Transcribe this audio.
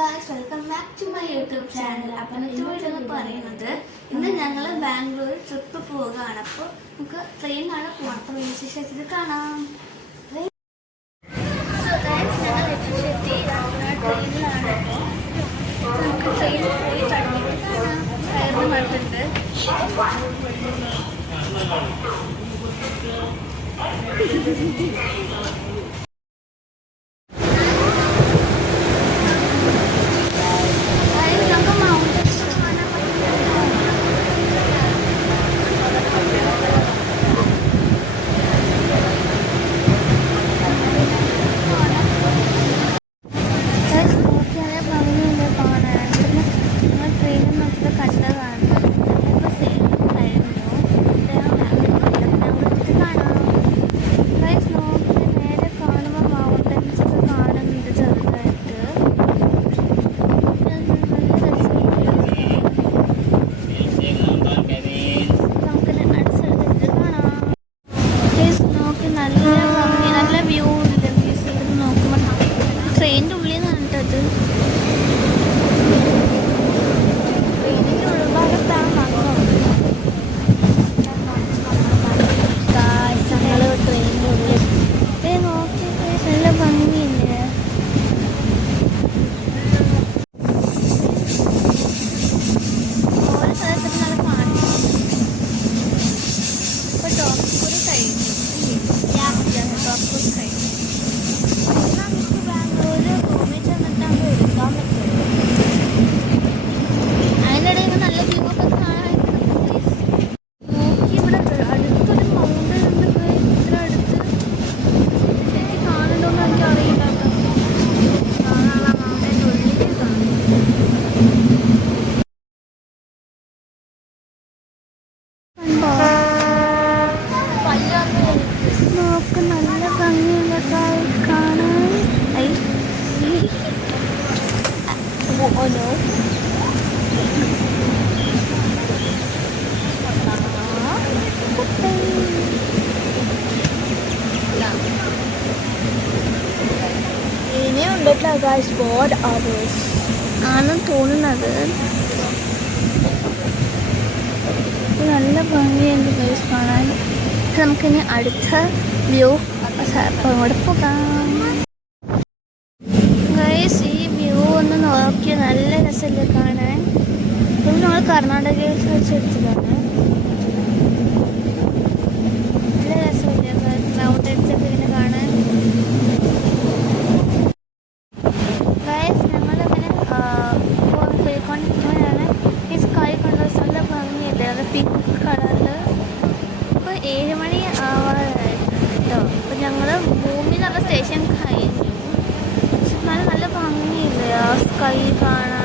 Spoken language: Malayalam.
Guys, welcome back to my YouTube channel. അപ്പം ഇന്നത്തെ വീഡിയോ എന്ന് പറയുന്നത് ഇന്ന് ഞങ്ങൾ ബാംഗ്ലൂർ ട്രിപ്പ് പോവുകയാണ്. അപ്പോൾ നമുക്ക് ട്രെയിനിലാണ് പോകണം. അപ്പോൾ വിശേഷത്തിൽ കാണാം. സോ ഗായ്സ്, ഞങ്ങൾ എത്തി ട്രെയിനിലാണ്. അപ്പോൾ നമുക്ക് ട്രെയിനിൽ പോയി തുടങ്ങിയിട്ട് കാണാം. കയറുന്ന മടുത്തുണ്ട്. ട്രെയിനിൻ്റെ ഉള്ളിൽ നിന്നാണ് കേട്ടത്. ട്രെയിനിൻ്റെ ഉൾഭാഗത്താണ് ഞങ്ങൾ ട്രെയിനിൻ്റെ ഉള്ളിൽ നോക്കി നല്ല ഭംഗിയില്ലേ. ഓരോ സ്ഥലത്തും നല്ല കാണിച്ചു. ഇപ്പോൾ ടോപ്പ്കൂർ കഴിഞ്ഞു. ടോപ്പ്കൂർ കഴിഞ്ഞു. അതിനിടയിൽ നല്ല വ്യൂ ഒക്കെ കാണാൻ നോക്കി. ഇവിടെ അടുത്തൊരു മൗണ്ടൻ ഉണ്ട്. ഇത്ര അടുത്ത് എനിക്ക് കാണുന്നുണ്ടോന്ന് എനിക്ക് അറിയില്ല. കാണാനുള്ള മൗണ്ടൻ്റെ ഉള്ളിൽ കണ്ടോ? നോക്ക്, നല്ല ഭംഗിയുള്ള കാണാൻ. Oh no. ഇനിയുണ്ടല്ലോ ഗായ്സ് 4 hours ആണെന്ന് തോന്നുന്നത്. നല്ല ഭംഗിയുണ്ട് ഗായ്സ് കാണാൻ. നമുക്കിനി അടുത്ത വ്യൂ അങ്ങോട്ട് പോകാം. ഗായ്സ്, ഈ വ്യൂ ഒന്ന് നോക്കി നല്ല രസമല്ലേ കാണാൻ. ഇത് നമ്മൾ കർണാടകയിൽ വെച്ചെടുത്തതാണ്. നല്ല രസമില്ലേ മൗണ്ടൻസൊക്കെ ഇങ്ങനെ കാണാൻ. ഗായ്സ്, ഞങ്ങളിങ്ങനെ പോയിക്കൊണ്ടിരിക്കുമ്പോഴാണ് ഈ സ്കൈ കണ്ടത്. നല്ല ഭംഗിയല്ലേ, അത് പിങ്ക് കളറിൽ. ഇപ്പോൾ 7 മണി ആവാറായിരുന്നു കേട്ടോ. അപ്പോൾ ഞങ്ങൾ ഭൂമി എന്നുള്ള സ്റ്റേഷൻ കഴിഞ്ഞു. നല്ല ഭംഗിയില്ലേ ആ സ്കൈ കാണാൻ.